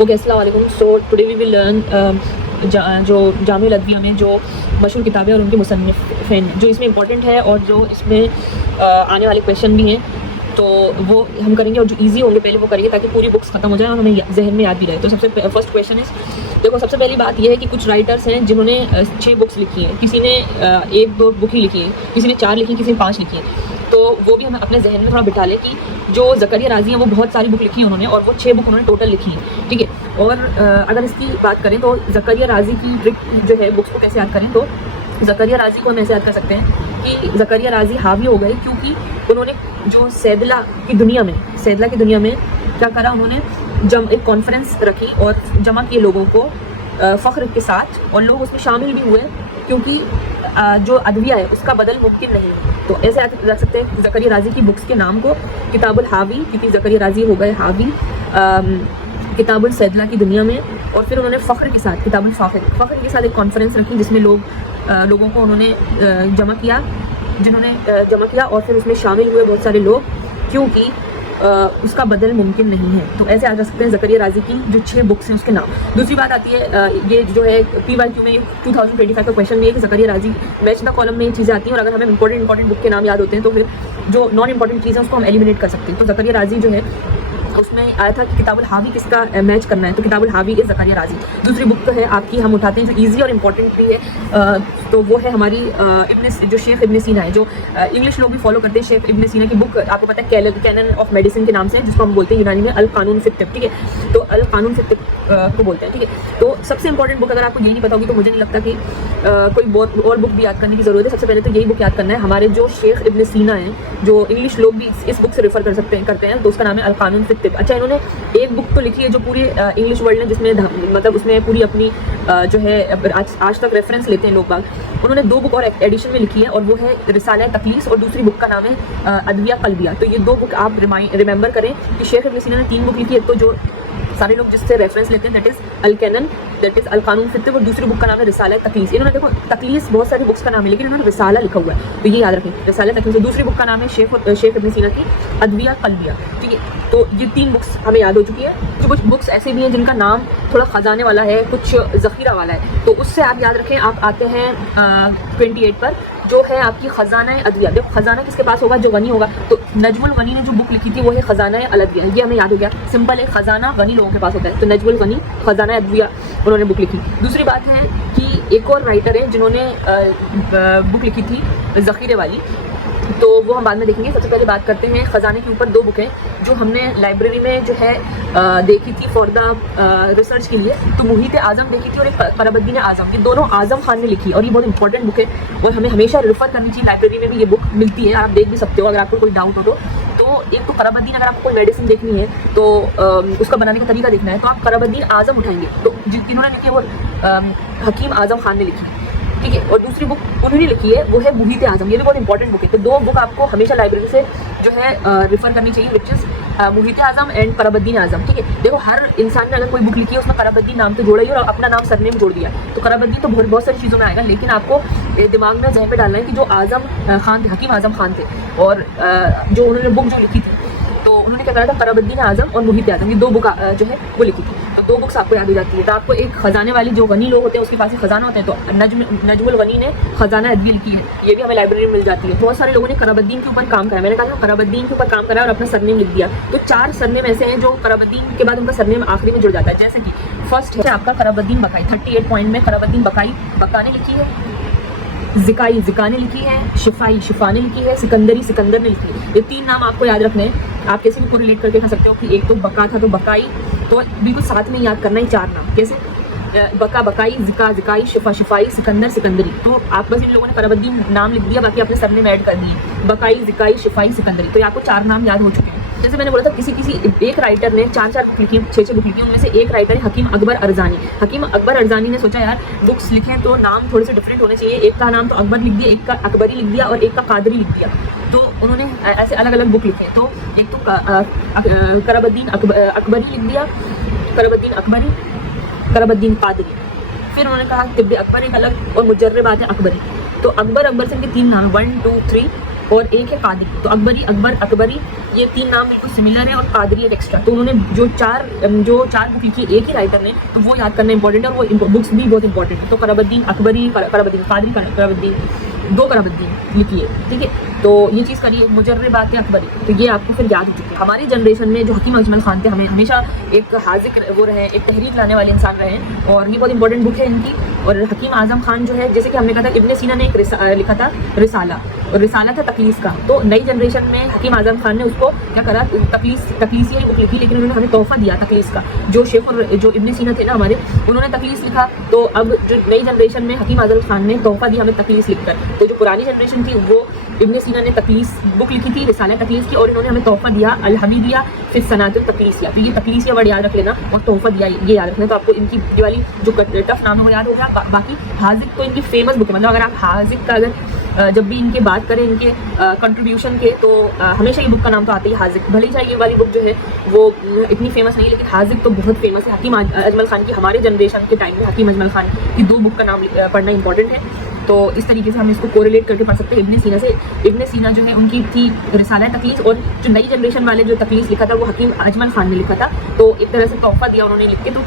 Okay, अस्सलाम वालेकुम। So today we will learn जो जामिउल अदविया में जो मशहूर किताबें और उनके मुसन्निफ़ीन जो इसमें इंपॉर्टेंट है और जो इसमें आने वाले क्वेश्चन भी हैं, तो वो हम करेंगे और जो इजी होंगे पहले वो करेंगे ताकि पूरी बुक्स ख़त्म हो जाए और हमें जहन में याद भी रहे। तो सबसे फर्स्ट क्वेश्चन है, देखो सबसे पहली बात यह है कि कुछ राइटर्स हैं जिन्होंने 6 बुक्स लिखी हैं, किसी ने 1-2 बुक ही लिखी है, किसी ने 4 लिखी, किसी ने 5 लिखी है। तो वो भी हमें अपने जहन में थोड़ा बिठा लें कि जो ज़करिया राज़ी हैं वो बहुत सारी बुक लिखी है उन्होंने, और वो 6 बुक उन्होंने टोटल लिखी है, ठीक है। और अगर इसकी बात करें तो ज़करिया राज़ी की ट्रिक जो है बुक्स को कैसे याद करें, तो ज़करिया राज़ी को हम ऐसे याद कर सकते हैं कि ज़करिया राज़ी हावी हो गए क्योंकि उन्होंने जो सैदला की दुनिया में क्या करा, उन्होंने एक कॉन्फ्रेंस रखी और जमा किए लोगों को फ़ख्र के साथ, और लोग उसमें शामिल भी हुए क्योंकि जो अदविया है उसका बदल मुमकिन नहीं है। तो ऐसे याद रख सकते हैं ज़करिया राज़ी की बुक्स के नाम को, किताबुल हावी, क्योंकि ज़करिया राज़ी हो गए हावी किताबुल सैदला की दुनिया में, और फिर उन्होंने फ़ख्र के साथ किताबुल फ़ख्र के साथ एक कॉन्फ्रेंस रखी जिसमें लोगों को उन्होंने जमा किया और फिर उसमें शामिल हुए बहुत सारे लोग क्योंकि उसका बदल मुमकिन नहीं है। तो ऐसे आ जा सकते हैं ज़करिया राज़ी की जो 6 बुक्स हैं उसके नाम। दूसरी बात आती है, ये जो है PYQ में 2025 का क्वेश्चन भी है कि ज़करिया राज़ी मैच द कॉलम में ये चीज़ें आती हैं, और अगर हमें इंपॉर्टेंट बुक के नाम याद होते हैं तो फिर जो नॉन इंपॉर्टेंट चीज़ें उसको हम एलिमिनेट कर सकते हैं। तो ज़करिया राज़ी जो है उसमें आया था कि किताबुल हावी किसका मैच करना है, तो किताबुल हावी इज़ ज़करिया राज़ी। दूसरी बुक तो है आपकी, हम उठाते हैं जो इजी और इम्पॉर्टेंट भी है, तो वो है हमारी जो शेख इब्न सीना है, जो इंग्लिश लोग भी फॉलो करते हैं। शेख इब्न सीना की बुक आपको पता है कैनन ऑफ मेडिसिन के नाम से, जिसको हम बोलते हैं यूनानी में अल कानून फित तिब, ठीक है। तो अल कानून फित तिब को बोलते हैं, ठीक है। तो सबसे इंपॉर्टेंट बुक अगर आपको यही नहीं पता होगी तो मुझे नहीं लगता कि कोई और बुक भी याद करने की ज़रूरत है। सबसे पहले तो यही बुक याद करना है, हमारे जो शेख इब्न सीना है, जो इंग्लिश लोग भी इस बुक से रेफर करते हैं, तो उसका नाम है अल कानून फित तिब। अच्छा, इन्होंने एक बुक तो लिखी है जो पूरी इंग्लिश वर्ल्ड ने, जिसमें मतलब उसमें पूरी अपनी जो है आज तक रेफरेंस लेते हैं लोग बाग। उन्होंने 2 बुक और एडिशन में लिखी है, और वो है रिसाला तकलीस, और दूसरी बुक का नाम है अदविया कल्बिया। तो ये 2 बुक आप रिमेंबर करें कि शेख इब्न सीना ने 3 बुक लिखी है, तो जो सारे लोग जिससे रेफरेंस लेते हैं दैट इज़ अल कैनन, दैट इज़ अल कानून फित तिब, और दूसरी बुक का नाम है रिसाला तकलीस। इन्होंने देखो तकलीस बहुत सारी बुक्स का नाम है लेकिन इन्होंने रिसाला लिखा हुआ है, तो ये याद रखें रिसाला तकलीस। दूसरी बुक का नाम है शेख इब्न सीना की अदविया कल्बिया, ठीक है। तो ये 3 बुक्स हमें याद हो चुकी है। तो कुछ बुक्स ऐसे भी हैं जिनका नाम थोड़ा ख़जाने वाला है, कुछ ज़ख़ीरा वाला है, तो उससे आप याद रखें। आप आते हैं 28 पर, जो है आपकी ख़जाना अदविया। देखो ख़जाना किसके पास होगा, जो गनी होगा, तो नजमुल गनी ने जो बुक लिखी थी वो है ख़जाना अल अदविया, ये हमें याद हो गया। सिंपल है, ख़जाना गनी लोगों के पास होता है, तो नजमुल गनी ख़जाना अदविया उन्होंने बुक लिखी। दूसरी बात है कि एक और राइटर है जिन्होंने बुक लिखी थी ज़ख़ीरे वाली, तो वो हम बाद में देखेंगे। सबसे पहले बात करते हैं ख़जाने के ऊपर 2 बुकें जो हमने लाइब्रेरी में जो है देखी थी फॉर द रिसर्च के लिए। तो मुहीत आज़म देखी थी और एक क़रबद्दीन आज़म, ये दोनों आज़म खान ने लिखी, और ये बहुत इंपॉर्टेंट बुक है और हमें हमेशा रेफ़र करनी चाहिए। लाइब्रेरी में भी ये बुक मिलती है, आप देख भी सकते हो अगर आपको कोई डाउट हो तो एक तो क़रबद्दीन, अगर आपको कोई मेडिसिन देखनी है तो उसका बनाने का तरीका देखना है तो आप क़रबद्दीन आज़म उठाएंगे, तो जिन्होंने लिखी है वो हकीम आज़म खान ने लिखी, ठीक है। और दूसरी बुक उन्होंने लिखी है वो है मुहीत आज़म, ये भी बहुत इंपॉर्टेंट बुक है। तो 2 बुक आपको हमेशा लाइब्रेरी से जो है रेफ़र करनी चाहिए, which is Muhit Azam and क़रबद्दीन आज़म, ठीक है। देखो हर इंसान ने अगर कोई बुक लिखी है उसमें क़रबद्दीन नाम तो जोड़ा ही और अपना नाम सरनेम जोड़ दिया, तो क़रबद्दीन तो बहुत सारी चीज़ों में आएगा, लेकिन आपको दिमाग में जहन में डालना है कि जो आज़म खान थे, हकीम आज़म खान थे, और जो उन्होंने बुक जो लिखी थी तो उन्होंने क्या करा था, क़रबद्दीन आज़म और मुहीत आज़म, ये 2 बुक जो है वो लिखी थी। तो 2 बुक्स आपको याद हो जाती है। तो आपको एक ख़जाने वाली, जो गनी लोग होते हैं उसके पास ही ख़जाना होते हैं, तो नजमुल गनी ने ख़जाना अदविया लिखी है, ये भी हमें लाइब्रेरी में मिल जाती है। बहुत सारे लोगों ने क़रबद्दीन के ऊपर काम करा, मैंने कहा क़रबद्दीन के ऊपर काम करा और अपना सरनेम लिख दिया। तो 4 सरनेम ऐसे हैं जो क़रबद्दीन के बाद उनका सरनेम आखिरी में जुड़ जाता है, जैसे कि फर्स्ट है आपका क़रबद्दीन बकाई, 38 पॉइंट में क़रबद्दीन बका ने लिखी है, ज़िका ने लिखी है, शिफा ने लिखी है, सिकंदर ने लिखी है। ये 3 नाम आपको याद रखने हैं। आप कैसे भी कोरिलेट करके कह सकते हो कि एक तो बका था तो बकाई, तो बिल्कुल साथ में याद करना ही 4 नाम, कैसे बका बकाई, ज़िकाई, शिफाई, सिकंदरी। तो आप बस इन लोगों ने क़रबद्दीन नाम लिख दिया, बाकी अपने सरनेम ऐड कर दिए, बकाई, ज़िकाई, शिफाई, सिकंदरी। तो आपको 4 नाम याद हो चुके हैं। जैसे मैंने बोला था किसी एक राइटर ने 4 बुक लिखी, 6 बुक लिखी, उनमें से एक राइटर है हकीम अकबर अरजानी। हकीम अकबर अरजानी ने सोचा यार बुक्स लिखें तो नाम थोड़े से डिफरेंट होने चाहिए, एक का नाम तो अकबर लिख दिया, एक का अकबरी लिख दिया और एक का कादरी लिख दिया। तो उन्होंने ऐसे अलग अलग बुक लिखे, तो एक तो क़रबद्दीन अकबरी लिख दिया, क़रबद्दीन अकबरी, क़रबद्दीन कादरी। फिर उन्होंने कहा तिब्बे अकबर एक अलग और मुजर्रबात है अकबरी। तो अकबर से इनके 3 नाम है, 1 2 3, और एक है कादरी। तो अकबरी, अकबरी ये 3 नाम बिल्कुल सिमिलर है और कादरी एक एक्स्ट्रा। तो उन्होंने जो चार बुक लिखी एक ही राइटर ने, तो वो याद करना इंपॉर्टेंट है और वो बुक्स भी बहुत इंपॉर्टेंट है। तो कराबुद्दीन अकबरी, कराबुद्दीन कादरी, कराबुद्दीन, 2 कराबुद्दीन लिखी है, ठीक है। तो ये चीज़ करिए, मुजर्रबात अकबरी, तो ये आपको फिर याद हो चुकी है। हमारी जनरेशन में जो हकीम अजमल खान थे, हमें हमेशा एक हाजिक वो रहे, एक तहरीक लाने वाले इंसान रहे, और ये बहुत इंपॉर्टेंट बुक है इनकी। और हकीम आज़म खान जो है, जैसे कि हमने कहा था, इब्ने सीना ने एक लिखा था रिसाला, और रिसाला था तकलीस का। तो नई जनरेशन में हकीम आज़म खान ने उसको क्या करा, तकलीसी ही बुक लिखी, लेकिन उन्होंने हमें तोहफा दिया तकलीस का। जो शेख और जो इब्ने सीना थे ना हमारे, उन्होंने तकलीस लिखा, तो अब जो नई जनरेशन में हकीम आज़म खान ने तोहफा दिया हमें तकलीस लिखकर। तो जो पुरानी जनरेशन थी वो इब्ने सीना ने तकलीस बुक लिखी थी, रिसाला तकलीस की, और इन्होंने हमें तोहफा दिया अल हमीदिया फिर सनातुल तकलीसिया। तो ये तकलीसिया वर्ड याद रख लेना और तोहफा दिया ये याद रखना। तो आपको इनकी ये वाली जो टफ नाम है वो याद हो गया। बाकी हाजिक तो इनकी फेमस बुक है, मतलब अगर आप हाजिक का अगर जब भी इनके बात करें इनके कंट्रीब्यूशन के, तो हमेशा ये बुक का नाम तो आता ही हाजिक। भले ही चाहिए ये वाली बुक जो है वो इतनी फेमस नहीं, लेकिन हाजिक तो बहुत फेमस है। हकीम अजमल खान की, हमारे जनरेशन के टाइम में हकीम अजमल खान की 2 बुक का नाम पढ़ना इंपॉर्टेंट है। तो इस तरीके से हम इसको कोरिलेट करके पढ़ सकते हैं इब्ने सीना से। इब्ने सीना जो है उनकी थी रिसाला तकलीस, और जो नई जनरेशन वाले जो तकलीस लिखा था वो हकीम अजमल खान ने लिखा था। तो एक तरह से तोहफा दिया उन्होंने लिख के, तो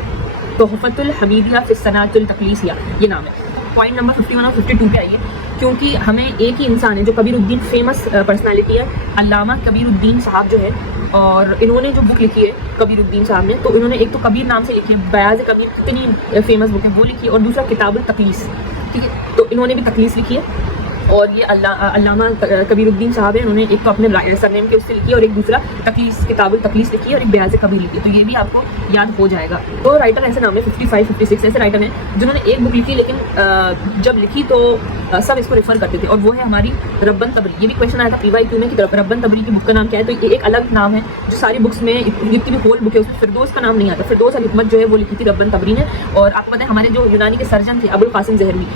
तोहफतुल हमीदिया फिर सनातुल तकलीसिया ये नाम है। पॉइंट नंबर 51 और 52 पे आइए, क्योंकि हमें एक ही इंसान है जो कबीरुद्दीन, फेमस पर्सनालिटी है, अल्लामा कबीरुद्दीन साहब जो है, और इन्होंने जो बुक लिखी है कबीरुद्दीन साहब ने, तो इन्होंने एक तो कबीर नाम से लिखी है, बयाज़ कबीर, कितनी फेमस बुक है वो लिखी है, और दूसरा किताबुल तकलीस, ठीक है। तो इन्होंने भी तकलीस लिखी है, और ये अल्लामा कबीरुद्दीन साहब है, उन्होंने एक तो अपने सरनेम के उससे लिखी है, और एक दूसरा तकलीस, किताबुल तकलीस लिखी है, और एक बयाज़ कबीर लिखी है। तो ये भी आपको याद हो जाएगा। तो राइटर ऐसे नाम है 55, 56 ऐसे राइटर हैं जिन्होंने एक बुक लिखी, लेकिन जब लिखी तो सब इसको रेफर करते थे, और वो है हमारी रब्बन तबरी। ये भी क्वेश्चन आया था PYQ में कि रब्बन तबरी की बुक का नाम क्या है। तो ये एक अलग नाम है, जो सारी बुक्स में जितनी भी होल बुक है उसमें फिरदौस का नाम नहीं आता। फिरदौस अल हिकमत जो है वो लिखी थी रब्बन तबरी ने। और आपको पता है हमारे जो यूनानी के सर्जन थे अबुल कासिम ज़हरवी,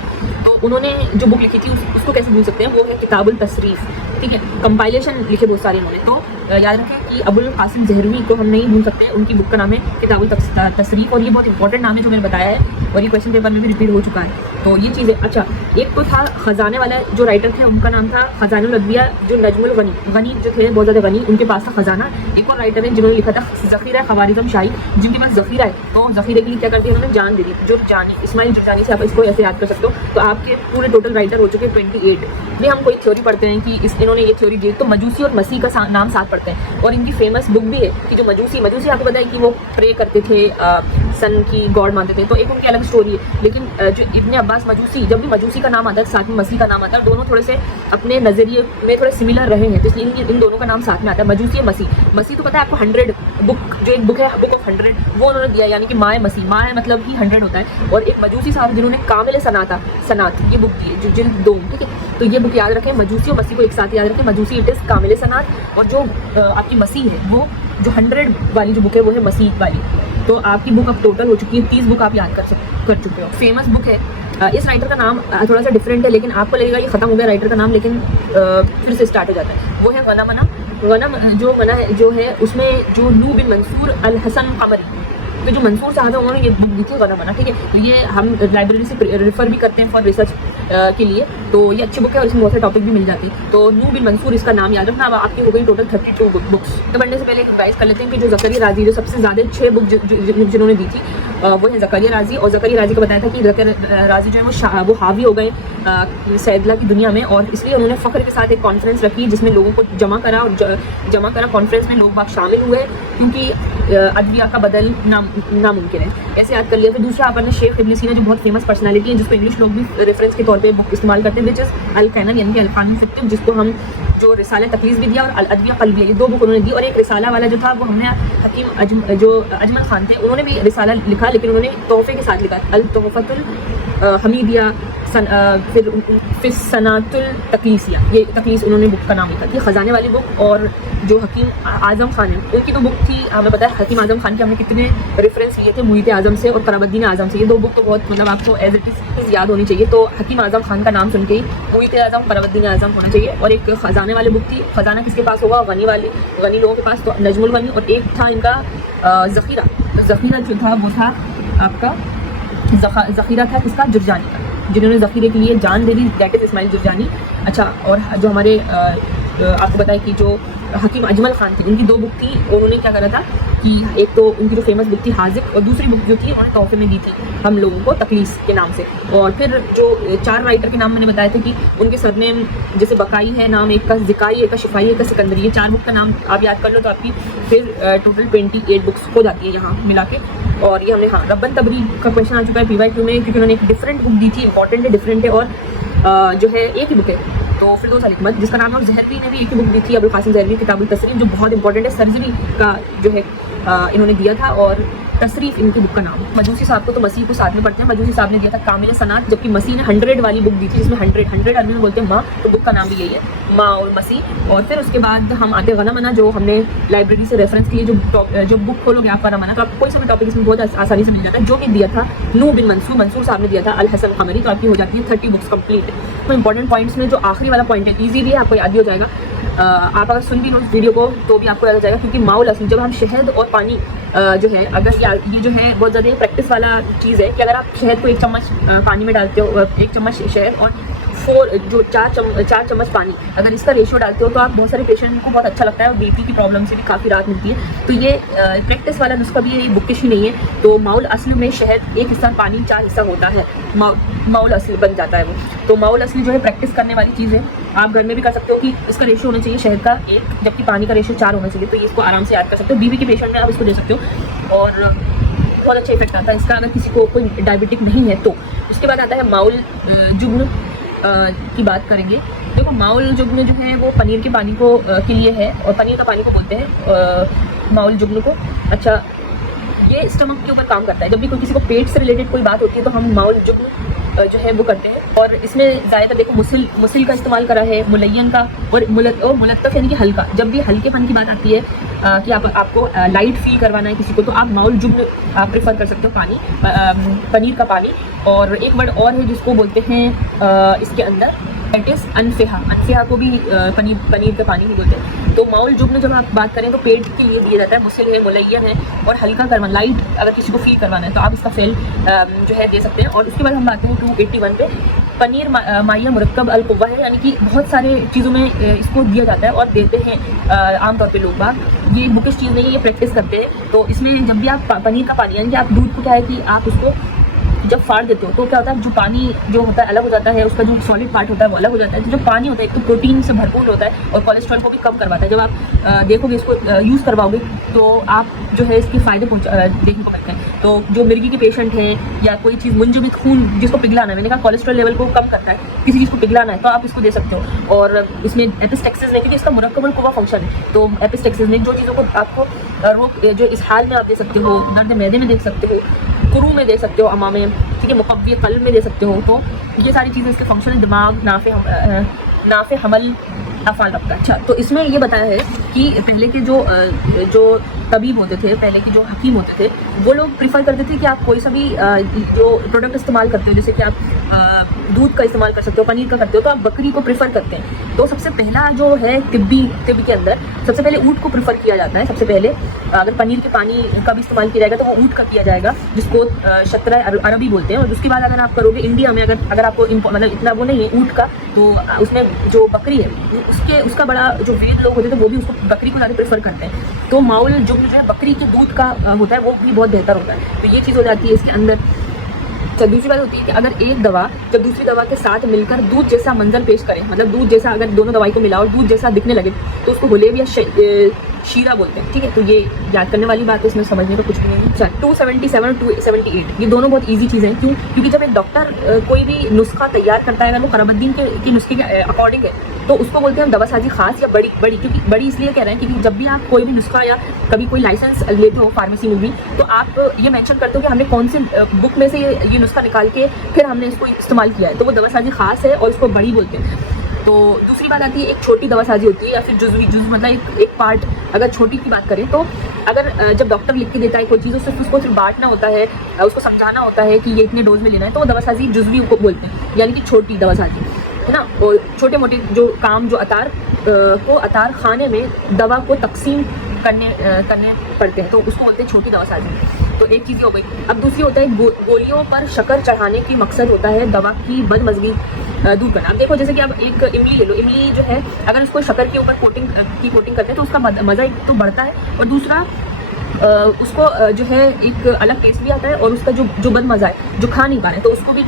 तो उन्होंने जो बुक लिखी थी उसको कैसे भूल सकते हैं, वो है किताबुल तसरीफ़, ठीक है। कंपाइलेशन लिखे बहुत सारे उन्होंने, तो याद रखें कि अबुल कासिम ज़हरवी को हम नहीं भूल सकते, उनकी बुक का नाम है किताबुल तसरीफ़, और ये बहुत इंपॉर्टेंट नाम है जो मैंने बताया है, और ये क्वेश्चन पेपर में भी रिपीट हो चुका है। तो ये चीज़ है। अच्छा, एक तो था ख़जाने वाला जो राइटर थे, उनका नाम था ख़जानुल अदविया, जो नजमुल गनी जो थे बहुत ज़्यादा गनी, उनके पास था ख़जाना। एक और राइटर है जिन्होंने लिखा था ज़ख़ीरा ख़वारिज़म शाही, जिनके पास ज़ख़ीरा है, तो ज़ख़ीरे के लिए क्या करती है उन्होंने जान दे दी, जुर्जानी, इस्माइल जुर्जानी से आप इसको ऐसे याद कर सकते हो। तो आपके पूरे टोटल राइटर हो चुके 28। ये हम कोई थ्योरी पढ़ते हैं कि इन्होंने ये थ्योरी दी, तो मजूसी और मसीह का नाम साथ पढ़ते हैं, और इनकी फेमस बुक भी है कि जो मजूसी आपको पता है कि वो प्रे करते थे, सन की गॉड मानते थे, तो एक उनकी अलग स्टोरी है। लेकिन जो इब्ने अब्बास मजूसी, जब भी मजूसी का नाम आता है साथ में मसीह का नाम आता है, दोनों थोड़े से अपने नज़रिए में थोड़े सिमिलर रहे हैं, तो इसलिए इन दोनों का नाम साथ में आता है, मजूसी मसीह तो पता है आपको 100 बुक, जो एक बुक है बुक ऑफ 100 वो उन्होंने दिया, यानी कि माए मसीह, माए मतलब ही 100 होता है। और एक मजूसी साहब जिन्होंने कामिल सनात ये बुक दी है, जो जिल्द 2, ठीक है। तो ये बुक याद रखें, मजूसी और मसीह को एक साथ याद रखें। मजूसी इट इज़ कामिल सनात, और जो आपकी मसीह है वो जो 100 वाली जो बुक है वो है मसीह वाली। तो आपकी बुक अब टोटल हो चुकी है 30 बुक आप याद कर चुके हो। फेमस बुक है। इस राइटर का नाम थोड़ा सा डिफरेंट है, लेकिन आपको लगेगा ये ख़त्म हो गया राइटर का नाम, लेकिन फिर से स्टार्ट हो जाता है। वो है गनम जो है उसमें जो नू बिन मंसूर अल हसन कमरी, तो जो मंसूर साहब है उन्होंने ये बुक दी थी गनमना, ठीक है। तो ये हम लाइब्रेरी से रेफ़र भी करते हैं फॉर रिसर्च के लिए, तो ये अच्छी बुक है और इसमें बहुत से टॉपिक भी मिल जाती है। तो नू बिन मंसूर इसका नाम याद रखना। अब आपकी हो गई टोटल 32 बुक्स। तो बढ़ने से पहले एक रिवाइज कर लेते हैं कि जो ज़करिया राज़ी जो सबसे ज़्यादा 6 बुक जिन्होंने दी थी वो है ज़करिया राज़ी। और ज़करिया राज़ी को बताया था कि ज़करिया राज़ी जो है वो हावी हो गए सैदला की दुनिया में, और इसलिए उन्होंने फ़ख्र के साथ एक कॉन्फ्रेंस रखी जिसमें लोगों को जमा करा। कॉन्फ्रेंस में लोग बाग शामिल हुए क्योंकि अदविया का बदल नामुमकिन है, ऐसे याद कर लिया। फिर दूसरा अपन ने शेख इब्ने सीना जो बहुत फेमस पर्सनालिटी है, जिसको इंग्लिश लोग भी रेफरेंस के तौर पे बुक इस्तेमाल करते हैं, विच इज़ अल-कैनन यानी कि अल-क़ानुन फ़िक्र, जिसको हम जो रिसाला तकलीस भी दिया और अल-अदविया क़ल्बिया, ये 2 बुक उन्होंने दी। और एक रिसाला वाला जो था वो हमने हकीम अजमल खान थे, उन्होंने भी रिसाला लिखा, लेकिन उन्होंने तोहफ़े के साथ लिखा अल-तोहफ़तुल हमीदिया फिर सनातुल तकलीसिया, ये तकलीस उन्होंने बुक का नाम लिखा थी। ख़जाने वाली बुक। और जो हकीम आज़म खान है उनकी तो बुक थी, हमें पता है हकीम आज़म खान के हमने कितने रेफरेंस लिए थे, मुईत आज़म से और कराबुद्दीन आज़म से। ये 2 बुक तो बहुत मतलब आपको एज इट इज़ याद होनी चाहिए। तो हकीम आज़म खान का नाम सुन के ही मुईत आज़म कराबुद्दीन आज़म होना चाहिए। और एक ख़जाने वाली बुक थी। ख़जाना किसके पास होगा? गनी लोगों के पास, तो नजमुल गनी। और एक था इनका ज़ख़ीरा। तो ज़ख़ीरा जो था वो था आपका ज़ख़ीरा था किसका? जुर्जानी का, जिन्होंने ज़ख़ीरे के लिए जान दे दी, दैट इज़ इस्माइल जुर्जानी। अच्छा, और जो हमारे आपको बताया कि जो हकीम अजमल खान थे, उनकी 2 बुक थी। उन्होंने क्या करा था कि एक तो उनकी जो फेमस बुक थी हाजिक, और दूसरी बुक जो थी उन्होंने तोहफे में दी थी हम लोगों को तकलीस के नाम से। और फिर जो 4 राइटर के नाम मैंने बताए थे कि उनके सरनेम जैसे बकाई है नाम, एक का ज़िकाई, एक का शिफाई, एक का सिकंदरी, ये 4 बुक का नाम आप याद कर लो तो आपकी फिर टोटल 28 बुक्स हो जाती है यहाँ मिला के। और ये हमने हाँ रब्बन तबरी का क्वेश्चन आ चुका है PYQ में, क्योंकि उन्होंने एक डिफरेंट बुक दी थी, इंपॉर्टेंट है, डिफरेंट है, और जो है एक ही बुक है। तो फिरदौस अल हिकमत जिसका नाम है, ज़हरवी ने भी एक ही बुक दी थी, अबुल कासिम ज़हरवी किताबुल तसरीफ, जो बहुत इंपॉर्टेंट है, सर्जरी का जो है इन्होंने दिया था, और तसरीफ इनकी बुक का नाम। मजूसी साहब को तो मसीह को साथ में पढ़ते हैं, मजूसी साहब ने दिया था कामिल सनात, जबकि मसीह ने 100 वाली बुक दी थी, जिसमें 100 अरबी में बोलते हैं माँ, तो बुक का नाम भी यही है, माँ और मसीह। और फिर उसके बाद हम आते गनमना, जो हमने लाइब्रेरी से रेफरेंस किए, जो बुक खोलोगे आप गनमना तो आपको कोई सा भी टॉपिक इसमें बहुत आसानी से मिल जाता है, जो कि दिया था नू बिन मंसूर साहब ने दिया था, अल हसन खमरी, तो आपकी हो जाती है 30 बुक्स कंप्लीट। तो इंपॉर्टेंट पॉइंट्स में जो आखिरी वाला पॉइंट है ईजी भी है, आपको याद भी हो जाएगा। आप अगर सुन भी लो इस वीडियो को तो भी आपको याद हो जाएगा, क्योंकि माउल असली जब हम शहद और पानी जो है, अगर ये जो है बहुत ज़्यादा प्रैक्टिस वाला चीज़ है कि अगर आप शहद को 1 चम्मच पानी में डालते हो, 1 चम्मच शहद और 4 चम्मच पानी, अगर इसका रेशियो डालते हो तो आप बहुत सारे पेशेंट को बहुत अच्छा लगता है, और BP की प्रॉब्लम से भी काफ़ी राहत मिलती है। तो ये प्रैक्टिस वाला नुस्खा भी है, ये बुकिश ही नहीं है। तो माउल असली में शहद 1 हिस्सा पानी 4 हिस्सा होता है, माउल असली बन जाता है वो। तो माउल असली जो है प्रैक्टिस करने वाली चीज़ है, आप घर में भी कर सकते हो कि इसका रेशियो होना चाहिए शहद का 1, जबकि पानी का रेशियो 4 होना चाहिए। तो ये इसको आराम से याद कर सकते हो, BP के पेशेंट में आप इसको दे सकते हो, और बहुत अच्छा इफेक्ट आता है इसका अगर किसी को कोई डायबिटिक नहीं है तो। उसके बाद आता है माउल जुग्न की बात करेंगे। देखो माउल जुग्न जो है वो पनीर के पानी को के लिए है, और पनीर का पानी को बोलते हैं माउल जुग्न को। अच्छा, ये स्टमक के ऊपर काम करता है, जब भी कोई किसी को पेट से रिलेटेड कोई बात होती है तो हम माउल जुग्न जो है वो करते हैं। और इसमें ज़्यादातर देखो मुसिल का इस्तेमाल करा है, मुलयन का, और मुलत्तफ़ यानी कि हल्का। जब भी हल्केपन की बात आती है कि आपको लाइट फील करवाना है किसी को, तो आप माउल जुग्न आप प्रेफर कर सकते हो, पनीर का पानी। और एक वर्ड और है जिसको बोलते हैं इसके अंदर, दैट इज़ अनफेहा को भी पनीर का पानी ही बोलते हैं। तो माउल जुग्न जब आप बात करें तो पेट के लिए दिया जाता है, मुसिल है, मुलयन है, और हल्का करवाना, लाइट अगर किसी को फील करवाना है तो आप इसका फेल जो है दे सकते हैं। और उसके बाद हम आते हैं 281 पे, पनीर माया मुरक्कब अल कुव्वा है, यानी कि बहुत सारे चीज़ों में इसको दिया जाता है और देते हैं आमतौर पे लोग बाग। ये बुकिश चीज़ नहीं है, ये प्रैक्टिस करते हैं। तो इसमें जब भी आप पनीर का पानी, यानी कि आप दूध को क्या है कि आप उसको जब फाड़ देते हो तो क्या होता है, जो पानी जो होता है अलग हो जाता है, उसका जो सॉलिड पार्ट होता है वो अलग हो जाता है। तो जो पानी होता है एक तो प्रोटीन से भरपूर होता है और कोलेस्ट्रॉल को भी कम करवाता है। जब आप देखोगे इसको यूज़ करवाओगे तो आप जो है इसके फ़ायदे देखने को मिलते हैं। तो जो मिर्गी के पेशेंट हैं या कोई चीज़ मुंजमद खून जिसको पिघलाना है, मैंने कहा कोलेस्ट्रॉल लेवल को कम करता है, किसी चीज़ को पिघलाना है तो आप इसको दे सकते हो। और इसमें एपिस्टेक्सिस ने, क्योंकि इसका मुरक्कब कुव्वा फंक्शन है, तो एपिस्टेक्सिस ने जो चीज़ों को आपको रोक, जो इस हाल में आप दे सकते हो, दर्द मैदे में दे सकते हो, कुरू में दे सकते हो, अमा में, ठीक है, मुकव्वी कल्ब में दे सकते हो। तो ये सारी चीज़ें इसके फंक्शन है, दिमाग, नाफे हमल, अफ़ाल रब्ता। अच्छा, तो इसमें ये बताया है कि पहले के जो तबीब होते थे, पहले के जो हकीम होते थे, वो लोग प्रीफर करते थे कि आप कोई सा भी जो प्रोडक्ट इस्तेमाल करते हो, जैसे कि आप दूध का इस्तेमाल कर सकते हो, पनीर का करते हो, तो आप बकरी को प्रीफर करते हैं। तो सबसे पहला जो है तिब के अंदर सबसे पहले ऊँट को प्रीफर किया जाता है। सबसे पहले अगर पनीर के पानी का भी इस्तेमाल किया जाएगा तो वो ऊँट का किया जाएगा, जिसको शतरा अरबी बोलते हैं। और उसके बाद अगर आप करोगे इंडिया में, अगर आपको मतलब इतना वो नहीं है ऊँट का, तो उसमें जो बकरी है उसका बड़ा जो वेद लोग होते थे वो भी उसको बकरी को ज़्यादा प्रेफर करते हैं। तो माउल जो है बकरी के दूध का होता है, वो भी बहुत बेहतर होता है। तो ये चीज़ हो जाती है इसके अंदर। तो दूसरी बात होती है कि अगर एक दवा जब दूसरी दवा के साथ मिलकर दूध जैसा मंजर पेश करे, मतलब दूध जैसा अगर दोनों दवाई को मिला और दूध जैसा दिखने लगे, तो उसको हुलेब या शीरा बोलते हैं, ठीक है। तो ये याद करने वाली बात है, इसमें समझने को कुछ भी नहीं है। 277 और 278 ये दोनों बहुत इजी चीज़ें हैं। क्यों? क्योंकि जब एक डॉक्टर कोई भी नुस्खा तैयार करता है, अगर वो करामुद्दीन के नुस्खे के अकॉर्डिंग है, तो उसको बोलते हैं दवासाजी खास या बड़ी। क्योंकि बड़ी इसलिए कह रहे हैं क्योंकि जब भी आप कोई भी नुस्खा या कभी कोई लाइसेंस लेते हो फार्मेसी में भी, तो आप ये मेंशन करते हो कि हमने कौन से बुक में से ये नुस्खा निकाल के फिर हमने इसको इस्तेमाल किया है, तो वो दवासाजी खास है और इसको बड़ी बोलते हैं। तो दूसरी बात आती है, एक छोटी दवासाजी होती है या फिर जुज़वी मतलब एक पार्ट। अगर छोटी की बात करें तो अगर जब डॉक्टर लिख के देता है कोई चीज़, उसको सिर्फ बांटना होता है, उसको समझाना होता है कि ये इतने डोज में लेना है, तो वो दवासाजी जुज़वी को बोलते हैं, यानी कि छोटी दवासाजी, है ना। और छोटे मोटे जो काम जो अतार खाने में दवा को तकसीम करने पड़ते हैं, तो उसको बोलते हैं छोटी दवासाजी। तो एक चीज़ हो गई। अब दूसरी होता है गोलियों पर शक्कर चढ़ाने की मकसद होता है दवा की बदमज़गी दूर करना। अब देखो जैसे कि अब एक इमली ले लो, इमली जो है अगर उसको शक्कर के ऊपर कोटिंग करते हैं तो उसका मज़ा एक तो बढ़ता है, और दूसरा उसको जो है एक अलग टेस्ट भी आता है, और उसका जो बद मज़ा है जो खा नहीं पा रहे तो उसको भी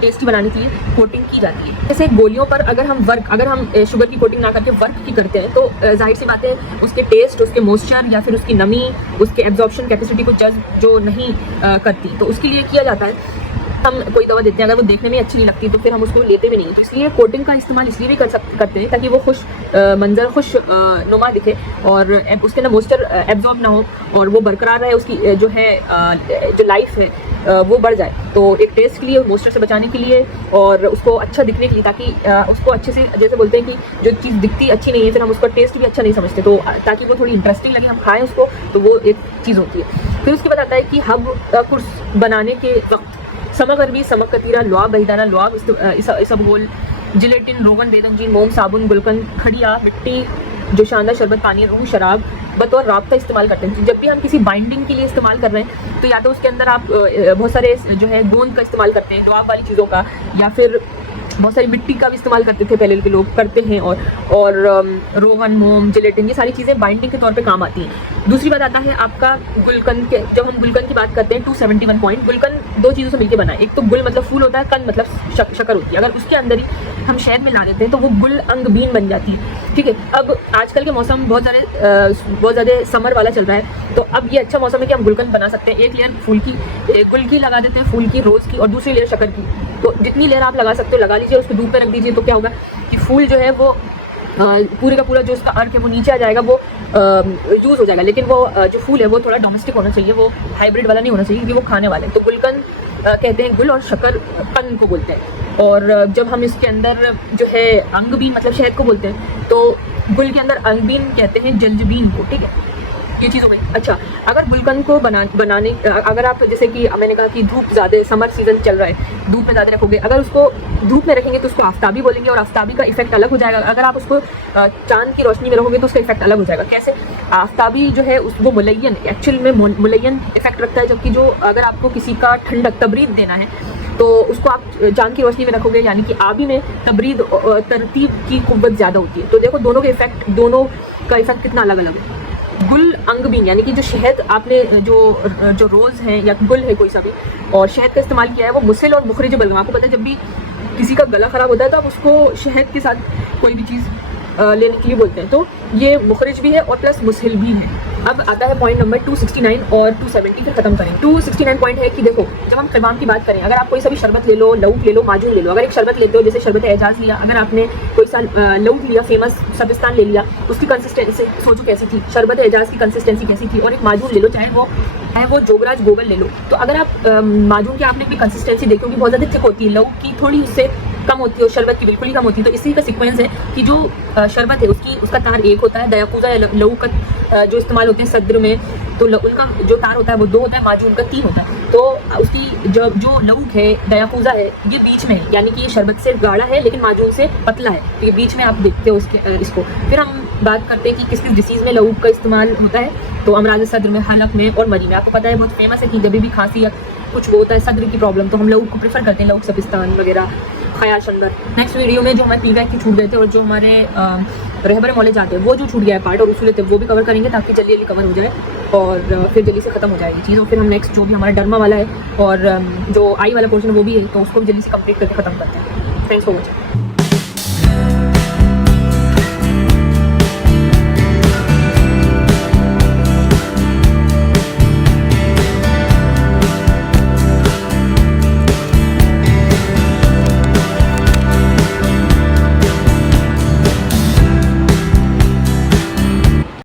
टेस्टी बनाने के लिए कोटिंग की जाती है। जैसे गोलियों पर अगर हम शुगर की कोटिंग ना करके वर्क की करते हैं तो जाहिर सी बात है उसके टेस्ट, उसके मॉइस्चर या फिर उसकी नमी, उसके एब्जॉर्प्शन कैपेसिटी को जज्ब जो नहीं करती, तो उसके लिए किया जाता है। हम कोई दवा देते हैं अगर वो देखने में अच्छी नहीं लगती तो फिर हम उसको लेते भी नहीं, तो इसलिए कोटिंग का इस्तेमाल इसलिए भी करते हैं ताकि वो मंजर खुश नुमा दिखे और उसके अंदर मॉइस्चर एब्जॉर्ब ना हो और वो बरकरार रहे, उसकी जो है जो लाइफ है वो बढ़ जाए। तो एक टेस्ट के लिए, मॉइस्चर से बचाने के लिए और उसको अच्छा दिखने के लिए, ताकि उसको अच्छे से, जैसे बोलते हैं कि जो चीज़ दिखती अच्छी नहीं है फिर हम उसका टेस्ट भी अच्छा नहीं समझते, तो ताकि वो थोड़ी इंटरेस्टिंग लगे हम खाएँ उसको, तो वो एक चीज़ होती है। फिर उसके बाद आता है कि हब कुर्स बनाने के वक्त समक अरबी, समक कतीरा, लुआब बहिदाना, लुआब इसबगोल, जिलेटिन, रोगन, बेदंजीन, मोम, साबुन, गुलकंद, खड़िया, मिट्टी, जो शानदार शरबत, पानी, रूह, शराब बतौर राब का इस्तेमाल करते हैं। जब भी हम किसी बाइंडिंग के लिए इस्तेमाल कर रहे हैं तो या तो उसके अंदर आप बहुत सारे जो है गोंद का इस्तेमाल करते हैं, लुआब वाली चीज़ों का, या फिर बहुत सारी मिट्टी का भी इस्तेमाल करते थे पहले के लोग, करते हैं, और रोगन, मोम, जिलेटिन, ये सारी चीज़ें बाइंडिंग के तौर पे काम आती हैं। दूसरी बात आता है आपका गुलकंद के, जब हम गुलकंद की बात करते हैं 271 पॉइंट, गुलकंद दो चीज़ों से मिलकर बना है, एक तो गुल मतलब फूल होता है, कंद मतलब शक्कर होती है, अगर उसके अंदर ही हम शहद मिला देते हैं तो वो गुल अंग बीन बन जाती है। ठीक है, अब आजकल के मौसम बहुत ज़्यादा समर वाला चल रहा है, तो अब ये अच्छा मौसम है कि हम गुलकंद बना सकते हैं। एक लेयर गुल की लगा देते हैं, फूल की, रोज़ की, और दूसरी लेयर शक्कर की, तो जितनी लेयर आप लगा सकते हो लगा लीजिए, उसको धूप पे रख दीजिए, तो क्या होगा कि फूल जो है वो पूरे का पूरा जो उसका अर्क है वो नीचे आ जाएगा, वो यूज़ हो जाएगा, लेकिन वो जो फूल है वो थोड़ा डोमेस्टिक होना चाहिए, वो हाइब्रिड वाला नहीं होना चाहिए क्योंकि वो खाने वाले हैं। तो गुलकंद कहते हैं गुल, और शक्कर कंद को बोलते हैं। और जब हम इसके अंदर जो है अंगबीन मतलब शहद को बोलते हैं, तो गुल के अंदर अंगबीन कहते हैं जंजबीन को। ठीक है, ये चीज़ हो गई। अच्छा, अगर गुलकंद को बनाने अगर आप, जैसे कि मैंने कहा कि धूप ज़्यादा, समर सीजन चल रहा है, धूप में ज़्यादा रखोगे, अगर उसको धूप में रखेंगे तो उसको आफ्ताबी बोलेंगे, और आफ्ताबी का इफेक्ट अलग हो जाएगा। अगर आप उसको चांद की रोशनी में रखोगे तो उसका इफेक्ट अलग हो जाएगा। कैसे? आफ्ताबी जो है वो मुलय्यन, एक्चुअल में मुलय्यन इफेक्ट रखता है, जबकि जो अगर आपको किसी का ठंडक तबरीद देना है तो उसको आप चांद की रोशनी में रखोगे, यानी कि आबी में तबरीद तरतीब की कुव्वत ज़्यादा होती है। तो देखो दोनों का इफेक्ट कितना अलग अलग है। गुल अंगबीन यानी कि जो शहद आपने जो रोज़ है या गुल है कोई सा भी, और शहद का इस्तेमाल किया है, वो मुसिल और मुखरिज बलगम। आपको पता है जब भी किसी का गला ख़राब होता है तो आप उसको शहद के साथ कोई भी चीज़ लेने के लिए बोलते हैं, तो ये मुखरिज भी है और प्लस मुसिल भी है। अब आता है पॉइंट नंबर 269 और 270, फिर खत्म करें। 269 पॉइंट है कि देखो जब हम क़िवाम की बात करें, अगर आप कोई सा भी शरबत ले लो, लऊक ले लो, माजून ले लो, अगर एक शरबत लेते हो जैसे शरबत एजाज लिया, अगर आपने कोई सा लऊक लिया, फेमस सबिस्तान ले लिया, उसकी कंसिस्टेंसी सोचो कैसी थी, शरबत एजाज की कंसिस्टेंसी कैसी थी, और एक माजून ले लो, चाहे वो जोगराज गोगल ले लो, तो अगर आप माजून की आपने अपनी कंसिस्टेंसी देखी होगी, बहुत ज़्यादा थिक होती है, लऊक की थोड़ी उससे कम होती है और शरबत की बिल्कुल ही कम होती है। तो इसी का सीक्वेंस है कि जो शरबत है उसका तार एक होता है, दयाकूज़ा या लऊक का जो इस्तेमाल होते हैं सद्र में, तो उनका जो तार होता है वो 2 होता है, माजून का 3 होता है। तो उसकी जो लऊक है, दयाकूज़ा है, ये बीच में है, यानी कि ये शरबत से गाढ़ा है लेकिन माजून से पतला है, तो ये बीच में आप देखते हो इसको। फिर हम बात करते हैं कि किस किस डिसीज़ में लऊक का इस्तेमाल होता है, तो अमराज सद्र में, हलक में और मरी में। आपको पता है बहुत फेमस है कि जब भी खांसी या कुछ वो होता है सद्र की प्रॉब्लम, तो हम लऊक को प्रेफर करते हैं, लऊक सबिस्तान वगैरह, खयाश अंबर। नेक्स्ट वीडियो में जो हमारे पीवैक की छूट गए थे और जो हमारे रहबर मौले जाते हैं वो जो छूट गया है पार्ट और उसूल थे वो भी कवर करेंगे, ताकि जल्दी जल्दी कवर हो जाए और फिर जल्दी से ख़त्म हो जाएगी चीज़। और फिर हम नेक्स्ट जो भी हमारा डर्मा वाला है और जो आई वाला पोर्शन है वो भी है, तो उसको भी जल्दी से कंप्लीट करके ख़त्म करते हैं। Thanks for watching.